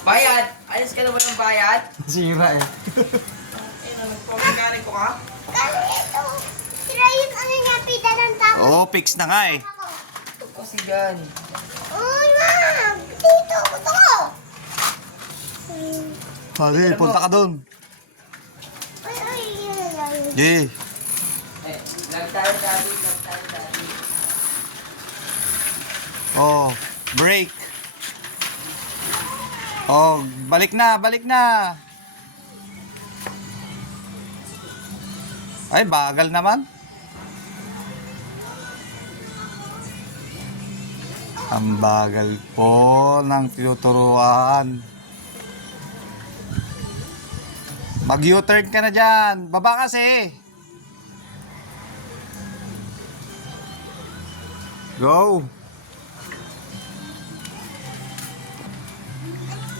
Bayad! Ayos ka na ba ng bayad? Sira eh. Nagpapagari ko ka? Kasi ito, sira yung ano niya, pita ng tao. Oo, fix na nga eh. O sigan. Oh, ma'am! Dito, gusto ko! Sige, punta ka doon. Ay, ay, ay, ay. Sige. Lag tayo dati. Oh, break. Oh, balik na, balik na. Ay, bagal naman. Ang bagal po ng tinuturuan. Mag-U-turn ka na dyan. Baba kasi. Go.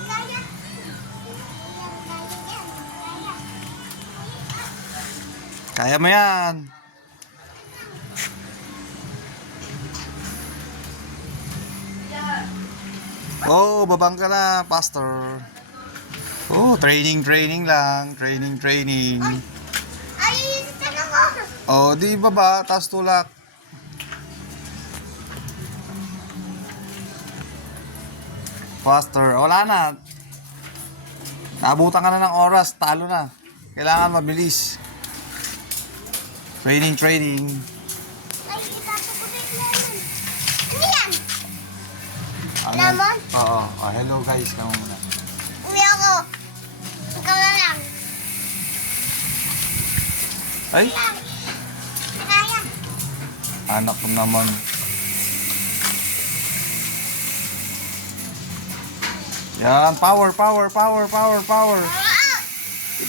Kaya. Kaya mo yan. Oh, babang ka na, pastor. Oh, training lang. Training. Ay, isa na ko. Oh, di baba, taas tulak. Pastor, wala na. Naabutan ka na ng oras, talo na. Kailangan mabilis. Training. Ay, itatapos na yan. Ano yan? Ano? Lemon? Oo. Oh, hello guys, kamo muna. Uwi ako. Ikaw na lang. Ay, Lang. Kaya. anak ko naman. Yan, power. Ah!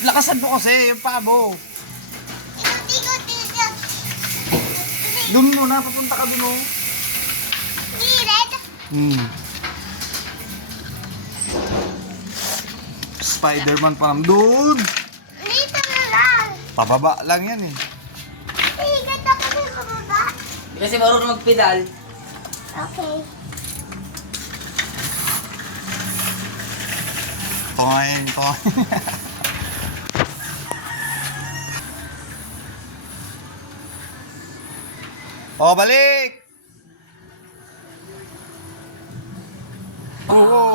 Lakasan mo kasi yung paa mo. Ikot, ikot. Doon muna, papunta ka doon. Gilit. Spider-Man pa naman. Doon! Dito na lang. Pababa lang yan eh. Ikat ako sa pababa. Hindi kasi marunong magpedal. Okay. Toin. Oh, balik! Oo.